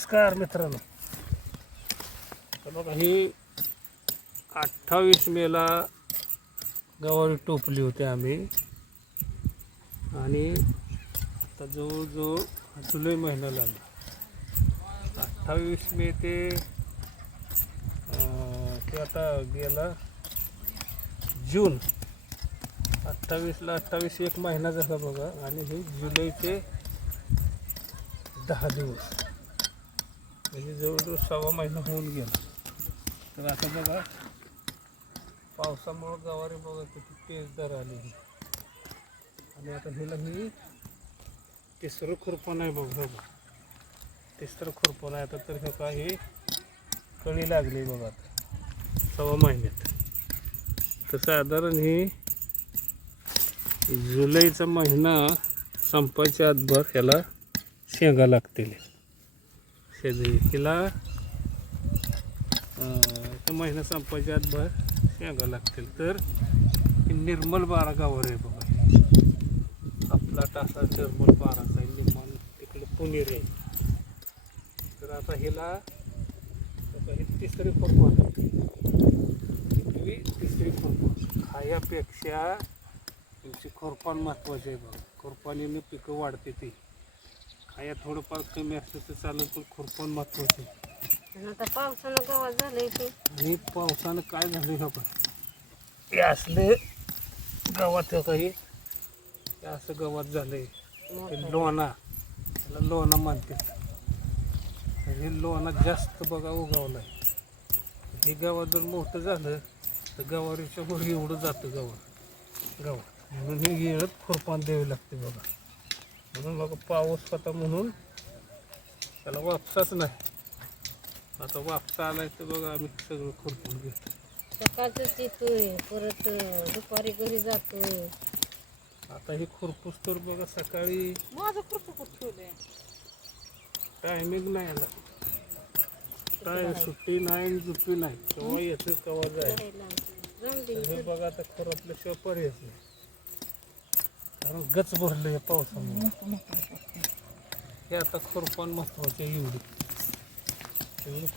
नमस्कार मित्रांनो. तर बघा ही 28 मेला गवारी टोपली होती आम्ही आणि आता जवळजवळ जुलै महिना लागला. 28 मे ते आता गेला जून. 28ला 28 एक महिना झाला बघा. आणि हे जुलैचे 10 दिवस म्हणजे जवळजवळ 6 महिना होऊन गेला. तर आता बघा पावसामुळं गवारी बघा किती तेजदार आली. आणि आता हिला ही तिसरं खुरपण आहे बघा. तिसरं खुरपण आहे आता. तर हे काही कळी लागली बघा आता 6 महिन्यात. तर साधारण ही जुलैचा महिना संपायच्या आतभर ह्याला शेंगा लागतील. हिला महिना संपायच्या आतभर शेंगा लागतील. तर निर्मल 12 गावर आहे बघा. आपला टासा निर्मल 12चा आहे. निर्मल तिकडे पुणेरी आहे. तर आता हिला ही तिसरी खुरपण आहे. तिसरी खुरपण खायापेक्षा तुमची खुरपण महत्त्वाची आहे बघा. खुरपणीनं पिकं वाढते ती. खाया थोडंफार कमी असतं तर चालेल, पण खुरपण महत्त्वाचं आहे. आता पावसानं गवत झालंय ते. आणि पावसानं काय झालं का पण हे असले गवत काही हे असं गवत झालंय. ते लोणा, त्याला लोणा म्हणतात. हे लोणा जास्त बघा उगवलाय. हे गवत जर मोठं झालं तर गवारीच्या वर एवढं जातं गवत. म्हणून हे येळत खुरपान द्यावी लागते बघा. म्हणून बघा पाऊस होता म्हणून त्याला वापसाच नाही. आता वापसा आलाय तर बघा आम्ही सगळं खुरपून घेतो. सकाळच येतोय, परत दुपारी घरी जातोय. आता हे खुरपूस तर बघा सकाळी माझं खुरपूस ठेवलंय. टायमिंग नाही आला. काय सुट्टी नाही झुट्टी नाही. केव्हा येतं केव्हा जाय. हे बघा आता खुरपल्याशिवाय पर्यायच नाही. कारण गच भरलं या पावसामुळे. हे आता खुरपान महत्वाचे एवढी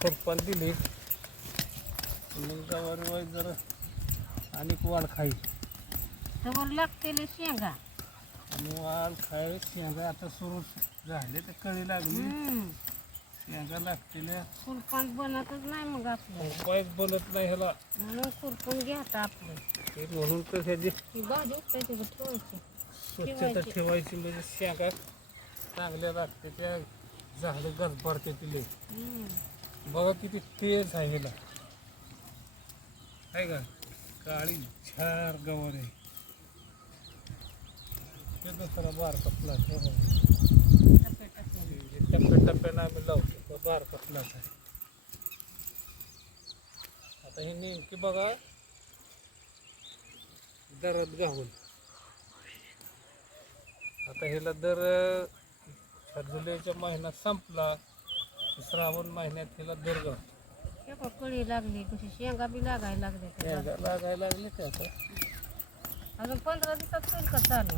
खुरपान दिली मग गवारी वाईट जरा आणि वाढ खाई समोर लागतेले शेंगा. आणि वाढ खाय शेंगा आता सुरू झाले. तर कळी लागली शेंगा लागतेल्या. खुरपण बनतच नाही मग आपलं. खुरपायच बनत नाही ह्याला. म्हणून खुरपून घ्यायचं आपलं. हे म्हणून तर ह्याची ही भाजी उठते ठेवायची. स्वच्छता ठेवायची. म्हणजे शेंगा चांगल्या लागते. त्या झाडं गज भरते तिले. बघा किती तेज आहे हिला. आहे का काळी झार गवार आहे. हे दुसरा बारका प्लास टप्प्याटप्प्यानं आम्ही लावतो. बारका प्लास आहे. आता हे नेमकी बघा दरात गावून. आता ह्याला दर जुलैच्या महिना संपला श्रावण महिन्यात हिला दर गावतो. कळी लागली कशी शेंगा बी लागायला लागले. शेंगा लागायला लागले ते आता. अजून 15 दिवसात होईल का चालू?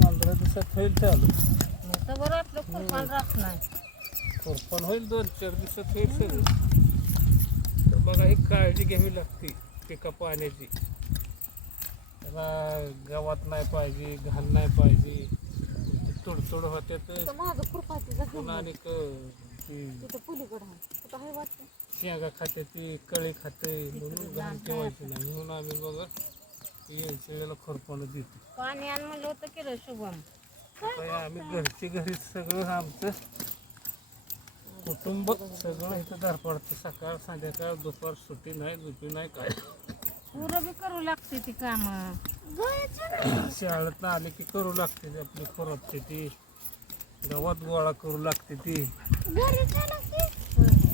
15 दिवसात होईल चालू. तर बरं आपलं खुरपण राहत नाही. खुरपण होईल 2-4 दिवसात होईल सगळं. तर बघा ही काळजी घ्यावी लागते पिका पाण्याची. त्याला गावात नाही पाहिजे, घाण नाही पाहिजे. तुडतुड होते तर माझं खुरपाचं पुन्हा आणि शेंगा खाते ती कळी खाते. म्हणून घाण ठेवायची नाही. म्हणून आम्ही बघा यायच्या वेळेला खुरपण देतो. पाणी आण म्हणलं होतं केलं शुभम. आम्ही घरची घरी सगळं आमचं कुटुंब सगळं इथं धार पडतं. सकाळ संध्याकाळ दुपार सुट्टी नाही झोपी नाही काय. पुरं बी करू लागते ती काम. शाळेत आले की करू लागते. आपली खुरपते ती गावात गोळा करू लागते ती.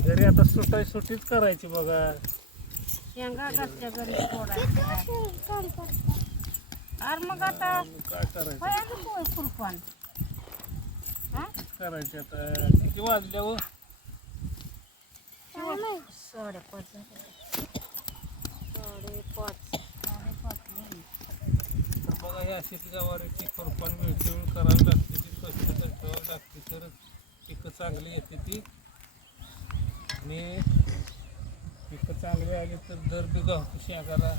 घरी आता सुटीच करायची बघा. शेंगा घरच्या घरी फोडायच्या. अरे मग आता काय करायचं खुरपण करायचे. आता किती वाजल्यावर 5:30. तर बघा हे अशीच गवारीची खुरपण वेळची वेळ करावी लागते. ती स्वच्छता ठेवावी लागते. तर पिकं चांगली येते ती. आणि पिकं चांगली आली तर दर बी गावठी शेंगाला.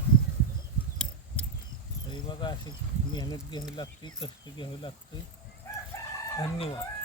तरी बघा अशी मेहनत घ्यावी लागते, कष्ट घ्यावी लागते. धन्यवाद.